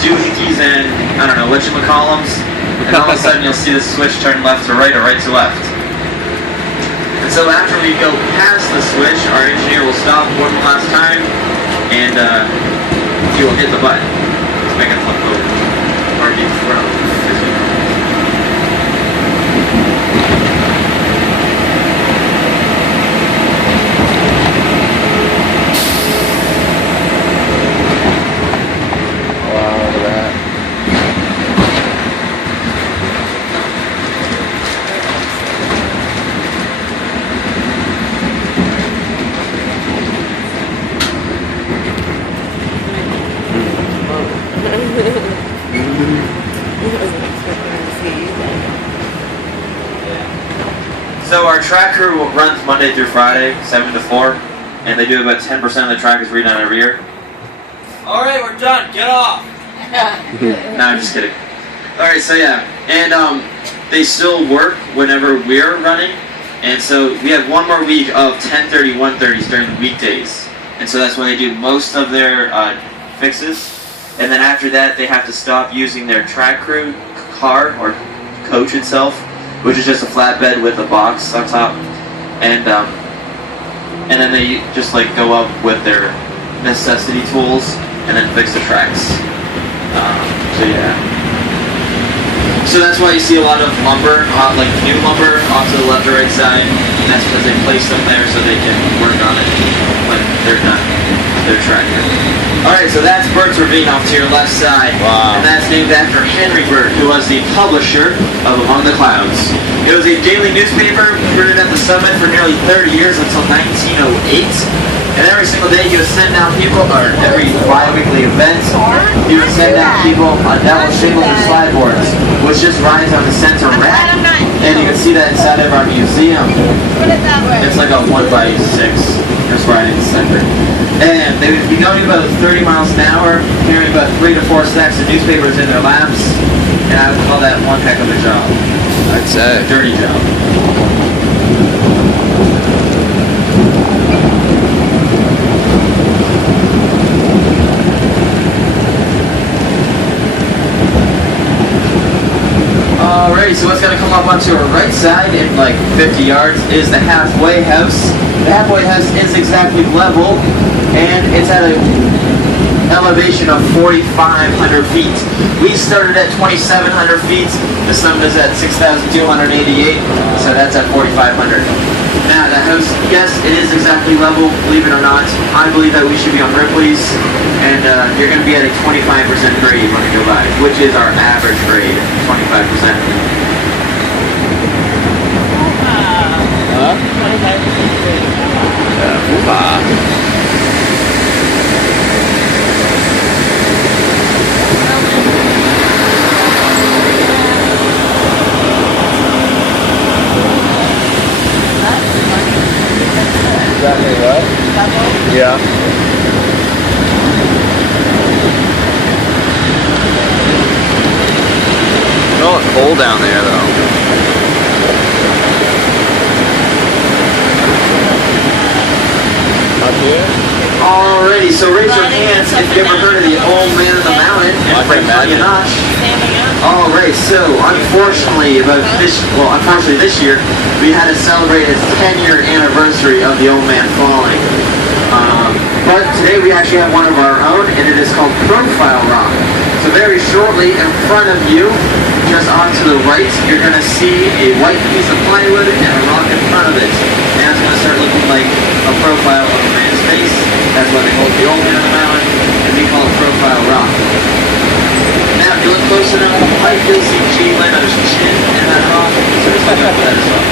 doohickeys and, I don't know, whatchamacallums, and all of a sudden you'll see the switch turn left to right or right to left. And so after we go past the switch, our engineer will stop one last time, and he will hit the button to make it flip over, or be thrown. So our track crew runs Monday through Friday, 7 to 4, and they do about 10% of the track is redone every year. Alright, we're done. Get off! No, I'm just kidding. Alright, so yeah, and they still work whenever we're running, and so we have one more week of 10:30, 1:30s during the weekdays, and so that's when they do most of their fixes, and then after that they have to stop using their track crew car, or coach itself, which is just a flatbed with a box on top, and then they just like go up with their necessity tools and then fix the tracks. So yeah. So that's why you see a lot of lumber, like new lumber, off to the left or right side. And that's because they place them there so they can work on it when they're done their tractor. Alright, so that's Bert's Ravine off to your left side. Wow. And that's named after Henry Burt, who was the publisher of Among the Clouds. It was a daily newspaper printed at the Summit for nearly 30 years until 1908. And every single day he would send out people, or every bi-weekly event, he would send out people on double shingles or slideboards, which just rides on the center rack. And you can see that inside of our museum. It's like a 1x6, just right in the center. And they would be going about 30 miles an hour, carrying about 3 to 4 stacks of newspapers in their laps. And I would call that one heck of a job. I'd say. A dirty job. Alrighty, so what's going to come up onto our right side in like 50 yards is the halfway house. The halfway house is exactly level, and it's at an elevation of 4,500 feet. We started at 2,700 feet. The summit is at 6,288, so that's at 4,500. Now, the house, yes, it is exactly level, believe it or not. I believe that we should be on Ripley's, and you're going to be at a 25% grade when we go by, which is our average grade, 25%. Huh? 25% grade. Exactly what? Yeah. It's all cold down there, though. Up here? Alrighty, so raise your hands if you ever heard of the Old Man of the Mountain and Frank Notch. Alright, so unfortunately this year we had to celebrate its 10-year anniversary of the Old Man falling. But today we actually have one of our own, and it is called Profile Rock. So very shortly in front of you, just on to the right, you're going to see a white piece of plywood and a rock in front of it. And it's going to start looking like a profile of a man's face. That's why they call it the Old Man of the Mountain, and we call it Profile Rock. Now, if you look close enough, you'll see G land on his chin and that rock, so just look out for that as well.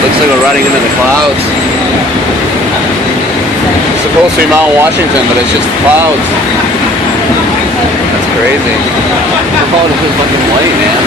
Looks like we're riding into the clouds. It's supposed to be Mount Washington, but it's just clouds. That's crazy. How about it's just fucking white, man?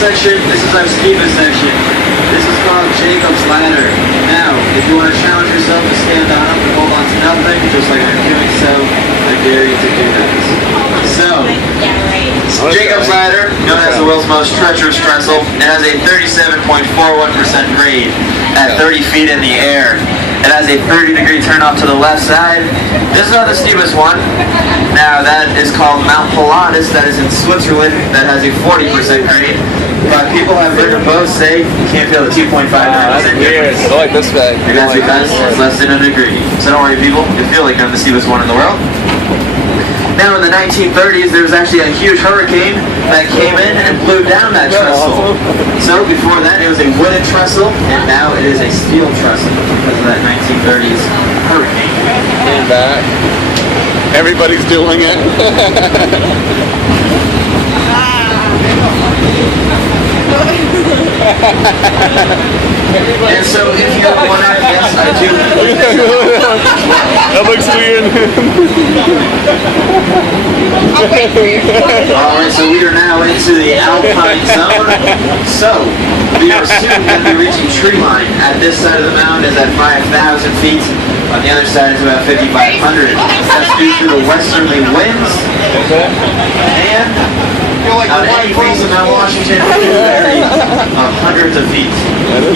section, this is our steepest section. This is called Jacob's Ladder. Now, if you want to challenge yourself to stand on up and hold on to nothing, just like I'm doing so, I dare you to do that. So, Jacob's Ladder, known as the world's most treacherous trestle, it has a 37.41% grade at 30 feet in the air. It has a 30-degree turn off to the left side. This is not the steepest one. Now that is called Mount Pilatus, that is in Switzerland, that has a 40% grade. But people have heard of both say you can't feel the 2.59% difference. I like this guy. And that's because it's less than a degree. So don't worry people, you feel like you're the steepest one in the world. Now in the 1930s, there was actually a huge hurricane that came in and blew down that trestle. So before that, it was a wooden trestle, and now it is a steel trestle because of that 1930s hurricane. Came back. Everybody's doing it. And so if you're wondering, yes, I do. That looks weird. Alright, so we are now into the Alpine zone. So, we are soon going to be reaching tree line. At this side of the mountain is at 5,000 feet. On the other side is about 5,500. That's due to the westerly winds. And on any face of Mount Washington, it will vary hundreds of feet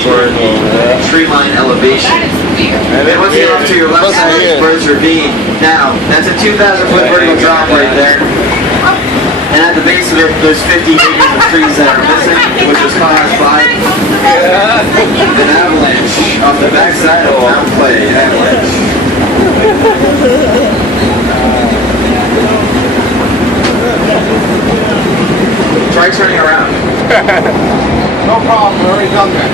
for the tree line elevation. And once you get off to your left side is Bird's Ravine. Now, that's a 2,000-foot vertical drop right there. And at the base of it, there's 50 acres of trees that are missing, which was caused by an avalanche off the backside of Mount Clay. Avalanche. Try turning around. No problem, we already done that.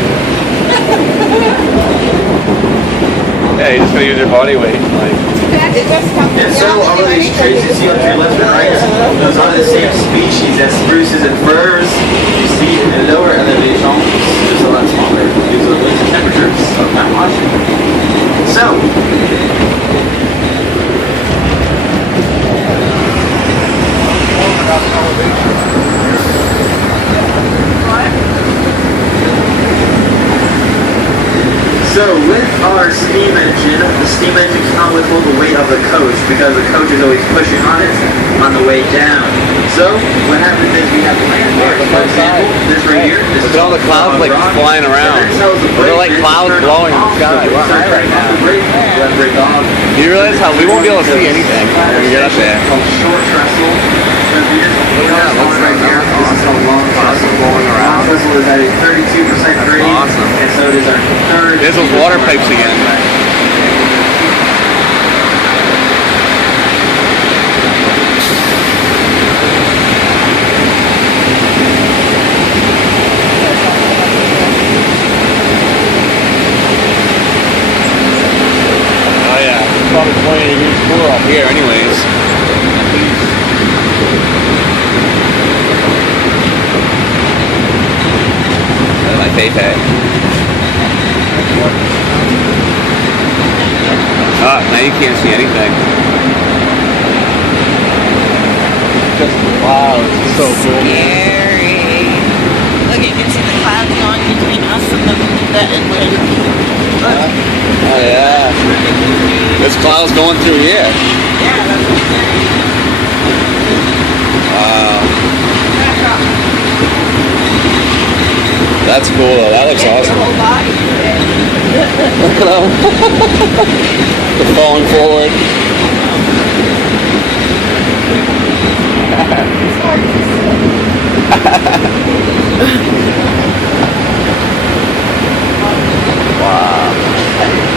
Yeah, you just gotta use your body weight. And so all of these trees you see on your left and right, those are the same species as spruces and firs. You see in the lower elevation, just a lot smaller due to the winds and temperatures of Mount Washington. So, with our steam engine, the steam engine cannot withhold the weight of the coach because the coach is always pushing on it on the way down. So what happens is we have landmarks. For example, this right here. Look at all the clouds like flying around. They're like clouds blowing in the sky. We're high right now. Do you realize how we won't be able to see anything when we get up there? Short trestle. Yeah, looks right here. This is called long trestle. Blowing around. Long trestle is at a 32% grade. Awesome. And so does our third. There's those water pipes again. Oh yeah, it's probably 20 degrees cooler up here anyways. My Tay-Tay. Ah, now you can't see anything. Just wow, it's so cool. Scary. Look, you can see the clouds going between us and the engine. Look. Oh yeah. This cloud's going through here. Yeah, that's scary. Wow. That's cool though. That looks awesome. Your whole body. Look at them. They're falling forward. Wow.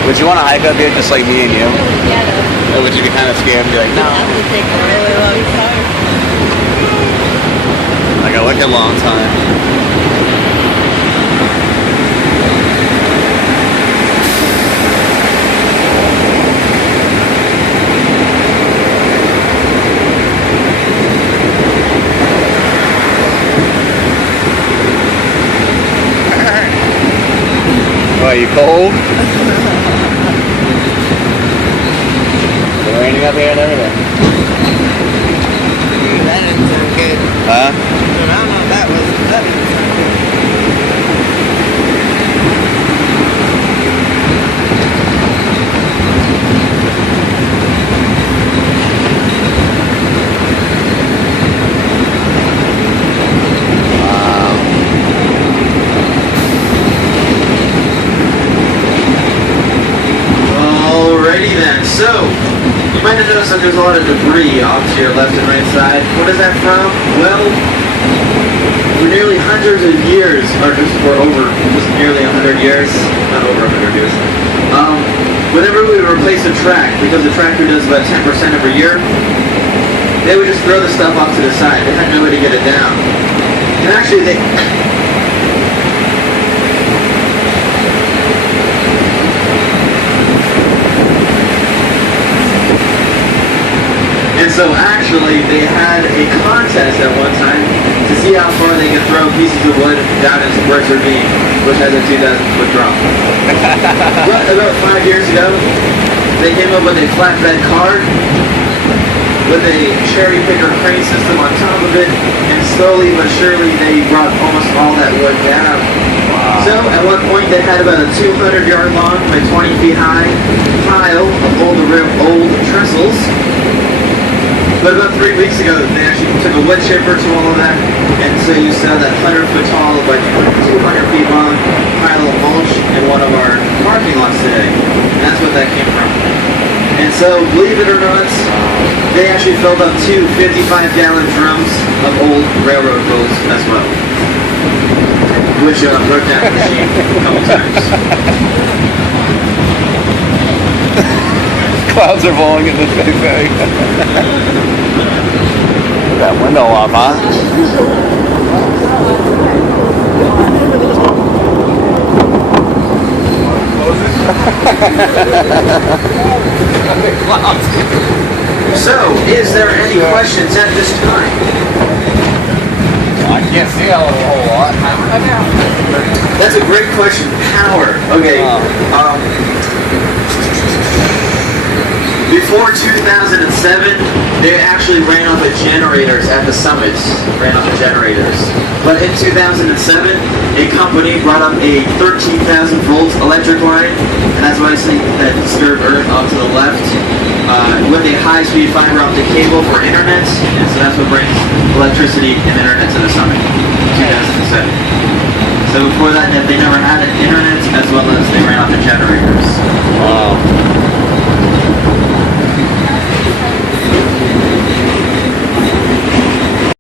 Would you want to hike up here just like me and you? Yeah. Or would you be kind of scared and be like, no? That would take a really long time. Like a wicked long time. Are you cold? It's raining up here and everything. That didn't sound good. Huh? I don't know if that was. like there's a lot of debris off to your left and right side. What is that from? Well, for nearly hundreds of years, or over just nearly 100 years, not over 100 years, whenever we would replace a track, because the tractor does about 10% every year, they would just throw the stuff off to the side. They had no way to get it down. And actually, they had a contest at one time to see how far they could throw pieces of wood down into bricks or beam, which has a 2,000-foot drop. But about 5 years ago, they came up with a flatbed car with a cherry picker crane system on top of it, and slowly but surely they brought almost all that wood down. Wow. So at one point they had about a 200-yard long by 20 feet high pile of old trestles. But about 3 weeks ago, they actually took a wood chipper to all of that, and so you saw that 100-foot tall, like 200 feet long pile of mulch in one of our parking lots today. And that's what that came from. And so, believe it or not, they actually filled up 2 55-gallon drums of old railroad rolls as well, which broke down the machine a couple times. Clouds are blowing in this big bag. That window up, huh? So, is there any questions at this time? I can't see a whole lot. That's a great question. Power. Okay. Before 2007, they actually ran off of generators at the summits. But in 2007, a company brought up a 13,000 volt electric line, and that's why I say that disturbed Earth off to the left, with a high-speed fiber optic cable for internet, and so that's what brings electricity and internet to the summit. 2007. So before that, they never had an internet, as well as they ran off of generators.